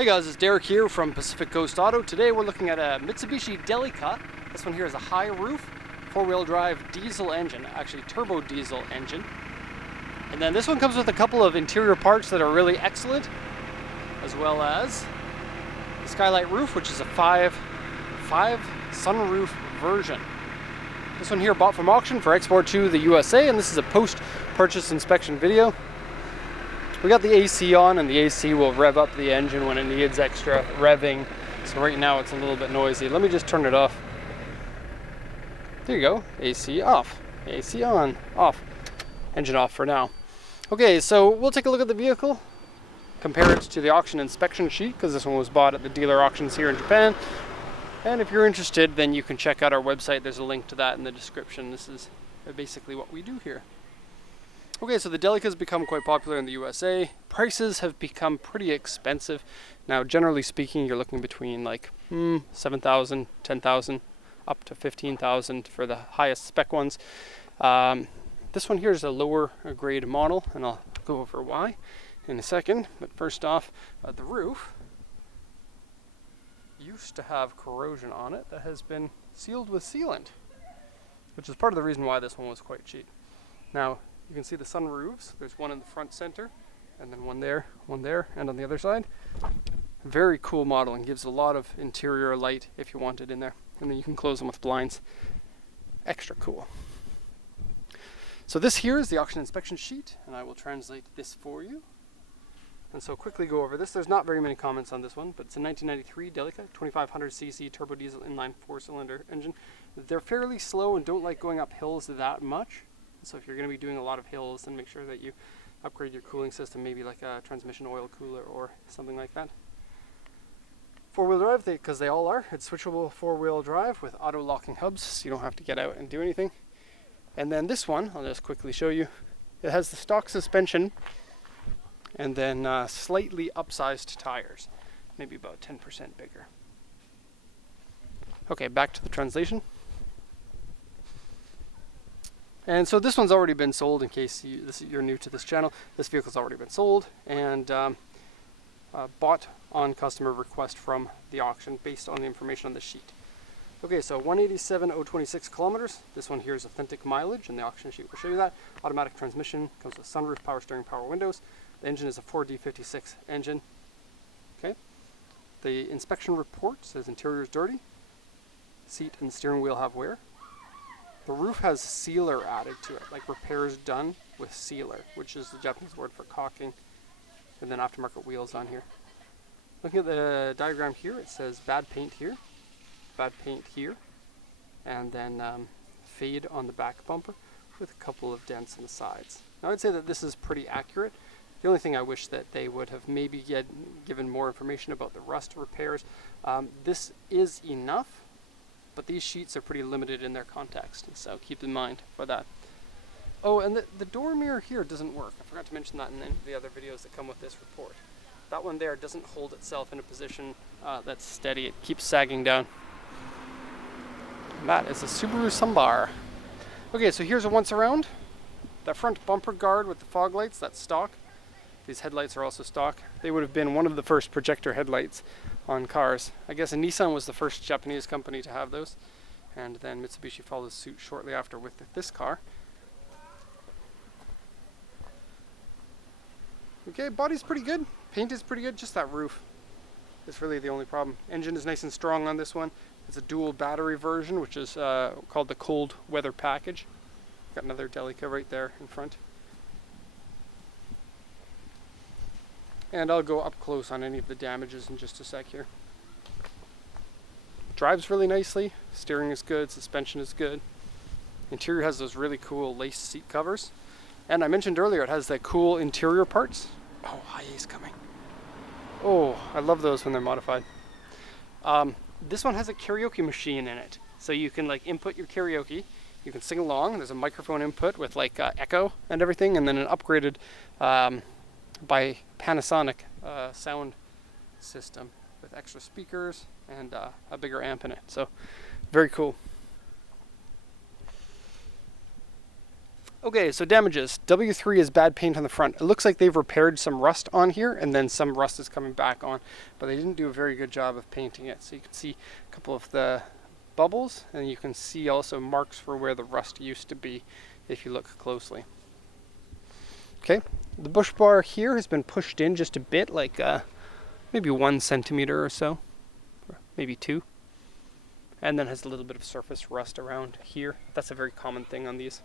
Hey guys, it's Derek here from Pacific Coast Auto. Today we're looking at a Mitsubishi Delica. This one here is a high roof, four-wheel drive diesel engine, actually turbo diesel engine. And then this one comes with a couple of interior parts that are really excellent, as well as the skylight roof, which is a five sunroof version. This one here bought from auction for export to the USA, and this is a post-purchase inspection video. We got the AC on, and the AC will rev up the engine when it needs extra revving. So right now it's a little bit noisy. Let me just turn it off. There you go. AC off. AC on. Off. Engine off for now. Okay, so we'll take a look at the vehicle, compare it to the auction inspection sheet, because this one was bought at the dealer auctions here in Japan. And if you're interested, then you can check out our website. There's a link to that in the description. This is basically what we do here. Okay, so the Delica has become quite popular in the USA. Prices have become pretty expensive. Now, generally speaking, you're looking between like $7,000, $10,000, up to $15,000 for the highest spec ones. This one here is a lower grade model, and I'll go over why in a second. But first off, the roof used to have corrosion on it that has been sealed with sealant, which is part of the reason why this one was quite cheap. Now, you can see the sunroofs. There's one in the front center, and then one there, and on the other side. Very cool model, and gives a lot of interior light if you want it in there. And then you can close them with blinds. Extra cool. So this here is the auction inspection sheet, and I will translate this for you. And so quickly go over this. There's not very many comments on this one, but it's a 1993 Delica, 2500cc turbo diesel inline 4-cylinder engine. They're fairly slow and don't like going up hills that much. So if you're going to be doing a lot of hills, then make sure that you upgrade your cooling system, maybe like a transmission oil cooler or something like that. Four-wheel drive, because they all are. It's switchable four-wheel drive with auto-locking hubs, so you don't have to get out and do anything. And then this one, I'll just quickly show you. It has the stock suspension and then slightly upsized tires, maybe about 10% bigger. Okay, back to the translation. And so this one's already been sold, in case you're new to this channel. This vehicle's already been sold and bought on customer request from the auction based on the information on the sheet. Okay, so 187,026 kilometers. This one here is authentic mileage, and the auction sheet will show you that. Automatic transmission, comes with sunroof, power steering, power windows. The engine is a 4D56 engine. Okay. The inspection report says interior is dirty. Seat and steering wheel have wear. The roof has sealer added to it, like repairs done with sealer, which is the Japanese word for caulking, and then aftermarket wheels on here. Looking at the diagram here, it says bad paint here, and then fade on the back bumper with a couple of dents on the sides. Now I'd say that this is pretty accurate. The only thing I wish that they would have maybe given more information about the rust repairs. This is enough, but these sheets are pretty limited in their context, so keep in mind for that. Oh, and the door mirror here doesn't work. I forgot to mention that in the other videos that come with this report. That one there doesn't hold itself in a position that's steady. It keeps sagging down. And that is a Subaru Sambar. Okay, so here's a once around. That front bumper guard with the fog lights, that's stock. These headlights are also stock. They would have been one of the first projector headlights on cars. I guess Nissan was the first Japanese company to have those, and then Mitsubishi followed suit shortly after with this car. Okay, body's pretty good, paint is pretty good, just that roof is really the only problem. Engine is nice and strong on this one. It's a dual battery version, which is called the cold weather package. Got another Delica right there in front. And I'll go up close on any of the damages in just a sec here. Drives really nicely, steering is good, suspension is good. Interior has those really cool lace seat covers. And I mentioned earlier it has the cool interior parts. Oh, Hiace coming. Oh, I love those when they're modified. This one has a karaoke machine in it. So you can like input your karaoke, you can sing along. There's a microphone input with like echo and everything, and then an upgraded by Panasonic sound system with extra speakers and a bigger amp in it. So very cool. Okay, so damages. W3 is bad paint on the front. It looks like they've repaired some rust on here, and then some rust is coming back on, but they didn't do a very good job of painting it. So you can see a couple of the bubbles, and you can see also marks for where the rust used to be if you look closely. Okay, the bush bar here has been pushed in just a bit, like maybe 1 centimeter or so, or maybe 2. And then has a little bit of surface rust around here. That's a very common thing on these.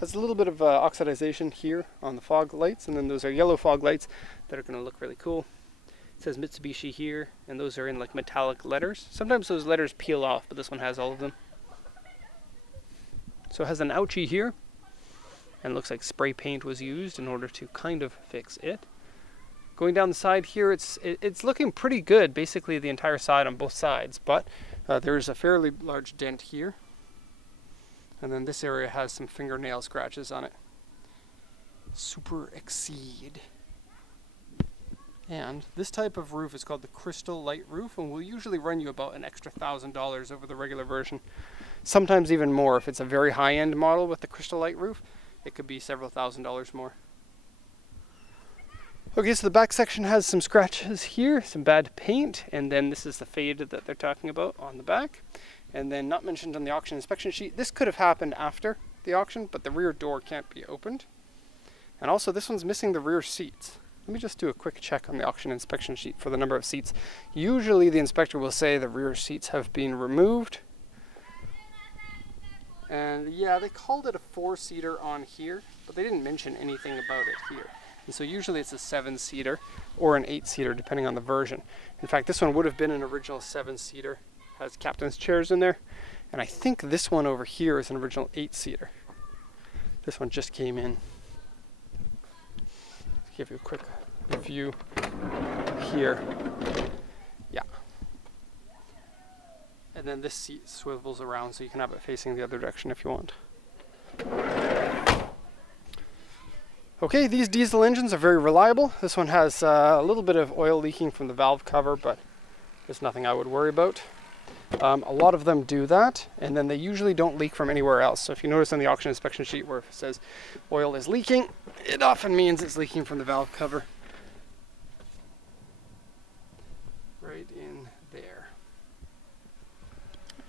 Has a little bit of oxidization here on the fog lights, and then those are yellow fog lights that are going to look really cool. It says Mitsubishi here, and those are in like metallic letters. Sometimes those letters peel off, but this one has all of them. So it has an ouchie here, and it looks like spray paint was used in order to kind of fix it. Going down the side here, it's looking pretty good, basically the entire side on both sides, but there's a fairly large dent here. And then this area has some fingernail scratches on it. Super Exceed. And this type of roof is called the Crystal Light roof, and will usually run you about an extra $1,000 over the regular version. Sometimes even more. If it's a very high-end model with the Crystal Light roof, it could be several $1,000s more. Okay, so the back section has some scratches here, some bad paint, and then this is the fade that they're talking about on the back. And then not mentioned on the auction inspection sheet, this could have happened after the auction, but the rear door can't be opened. And also this one's missing the rear seats. Let me just do a quick check on the auction inspection sheet for the number of seats. Usually the inspector will say the rear seats have been removed. And yeah, they called it a 4-seater on here, but they didn't mention anything about it here. And so usually it's a 7-seater or an 8-seater depending on the version. In fact, this one would have been an original 7-seater. Has captain's chairs in there, and I think this one over here is an original 8-seater. This one just came in. Let's give you a quick view here. Yeah. And then this seat swivels around so you can have it facing the other direction if you want. Okay, these diesel engines are very reliable. This one has a little bit of oil leaking from the valve cover, but there's nothing I would worry about. A lot of them do that, and then they usually don't leak from anywhere else. So if you notice on the auction inspection sheet where it says oil is leaking, it often means it's leaking from the valve cover. Right in there.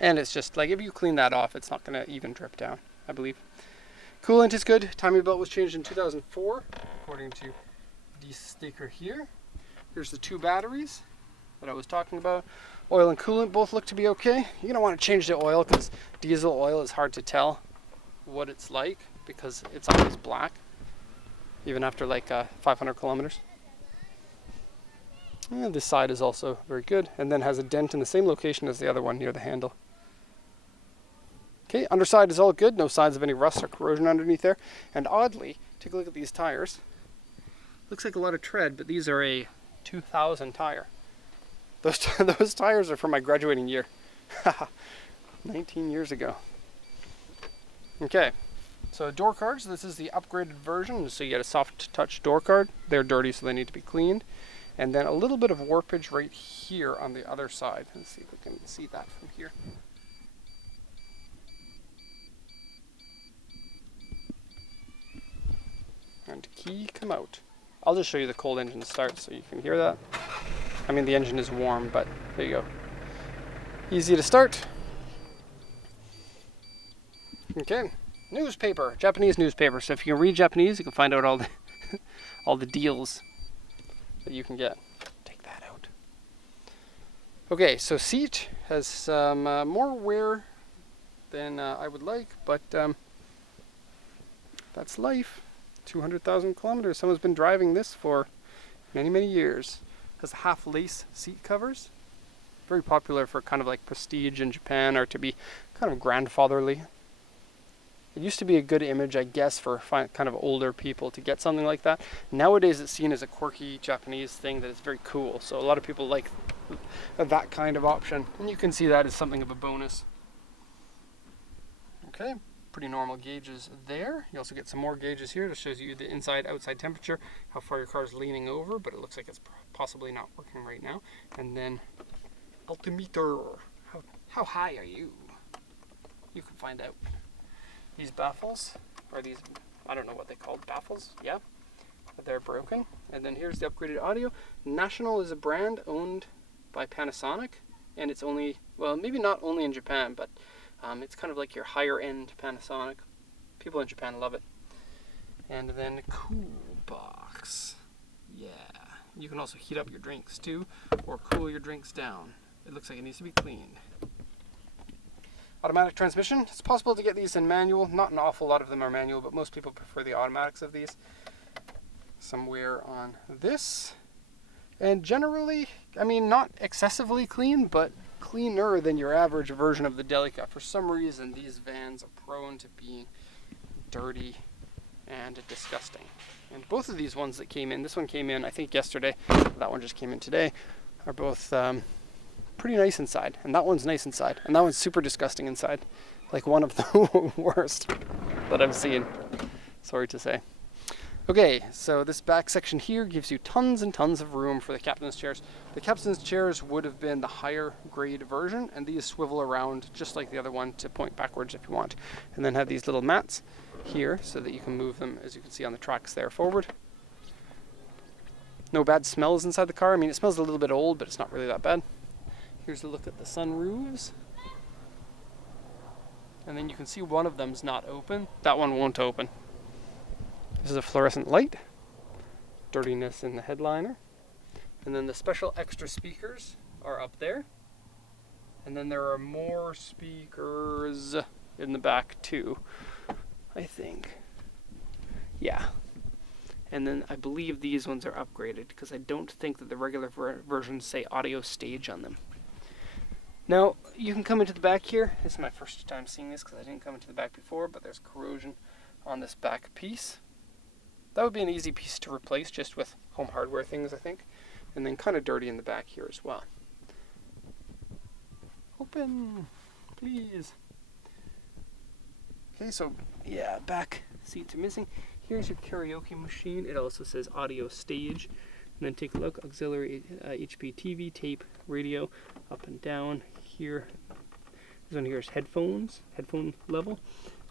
And it's just like, if you clean that off, it's not going to even drip down, I believe. Coolant is good. Timing belt was changed in 2004, according to the sticker here. Here's the 2 batteries that I was talking about. Oil and coolant both look to be okay. You're gonna want to change the oil because diesel oil is hard to tell what it's like because it's always black, even after like 500 kilometers. And this side is also very good, and then has a dent in the same location as the other one near the handle. Okay, underside is all good. No signs of any rust or corrosion underneath there. And oddly, take a look at these tires. Looks like a lot of tread, but these are a 2000 tire. Those tires are from my graduating year. 19 years ago. Okay, so door cards. This is the upgraded version. So you get a soft touch door card. They're dirty, so they need to be cleaned. And then a little bit of warpage right here on the other side. Let's see if we can see that from here. And key come out. I'll just show you the cold engine start so you can hear that. I mean, the engine is warm, but there you go. Easy to start. Okay, newspaper, Japanese newspaper. So if you can read Japanese, you can find out all the all the deals that you can get. Take that out. Okay, so seat has some more wear than I would like, but that's life. 200,000 kilometers. Someone's been driving this for many, many years. Has half lace seat covers. Very popular for kind of like prestige in Japan, or to be kind of grandfatherly. It used to be a good image, I guess, for kind of older people to get something like that. Nowadays it's seen as a quirky Japanese thing that is very cool. So a lot of people like that kind of option. And you can see that as something of a bonus. Okay, pretty normal gauges there. You also get some more gauges here that shows you the inside-outside temperature, how far your car is leaning over, but it looks like it's possibly not working right now. And then altimeter. How high are you? You can find out. these baffles, or these, I don't know what they called, baffles, yeah, they're broken. And then here's the upgraded audio. National is a brand owned by Panasonic, and it's only, well, maybe not only in Japan, but it's kind of like your higher end Panasonic. People in Japan love it. And then cool box. Yeah. You can also heat up your drinks too, or cool your drinks down. It looks like it needs to be cleaned. Automatic transmission. It's possible to get these in manual. Not an awful lot of them are manual, but most people prefer the automatics of these. Some wear on this. And generally, I mean, not excessively clean, but cleaner than your average version of the Delica. For some reason, these vans are prone to being dirty and disgusting. And both of these ones that came in, this one came in I think yesterday, that one just came in today, are both pretty nice inside. And that one's nice inside, and that one's super disgusting inside. Like one of the worst that I've seen, sorry to say. Okay, so this back section here gives you tons and tons of room for the captain's chairs. The captain's chairs would have been the higher grade version, and these swivel around just like the other one to point backwards if you want. And then have these little mats here so that you can move them, as you can see on the tracks there, forward. No bad smells inside the car. I mean, it smells a little bit old, but it's not really that bad. Here's a look at the sunroofs. And then you can see one of them's not open. That one won't open. This is a fluorescent light. Dirtiness in the headliner. And then the special extra speakers are up there. And then there are more speakers in the back too, I think. Yeah. And then I believe these ones are upgraded because I don't think that the regular versions say audio stage on them. Now, you can come into the back here. This is my first time seeing this because I didn't come into the back before, but there's corrosion on this back piece. That would be an easy piece to replace just with home hardware things, I think. And then kind of dirty in the back here as well. Open, please. Okay, so yeah, back seats are missing. Here's your karaoke machine. It also says audio stage. And then take a look, auxiliary HP TV, tape, radio, up and down. Here, this one here is headphones, headphone level.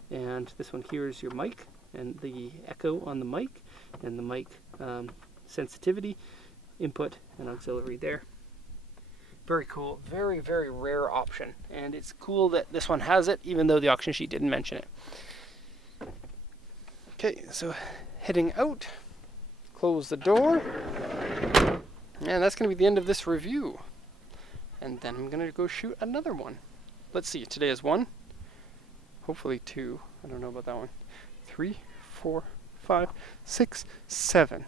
And this one here is your mic, and the echo on the mic, and the mic sensitivity, input, and auxiliary there. Very cool, very, very rare option. And it's cool that this one has it, even though the auction sheet didn't mention it. Okay, so heading out, close the door. And that's going to be the end of this review. And then I'm going to go shoot another one. Let's see, today is 1. Hopefully 2. I don't know about that one. 3, 4, 5, 6, 7.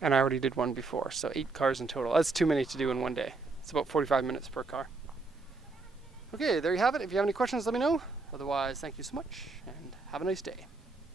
And I already did one before, so 8 cars in total. That's too many to do in one day. It's about 45 minutes per car. Okay, there you have it. If you have any questions, let me know. Otherwise, thank you so much, and have a nice day.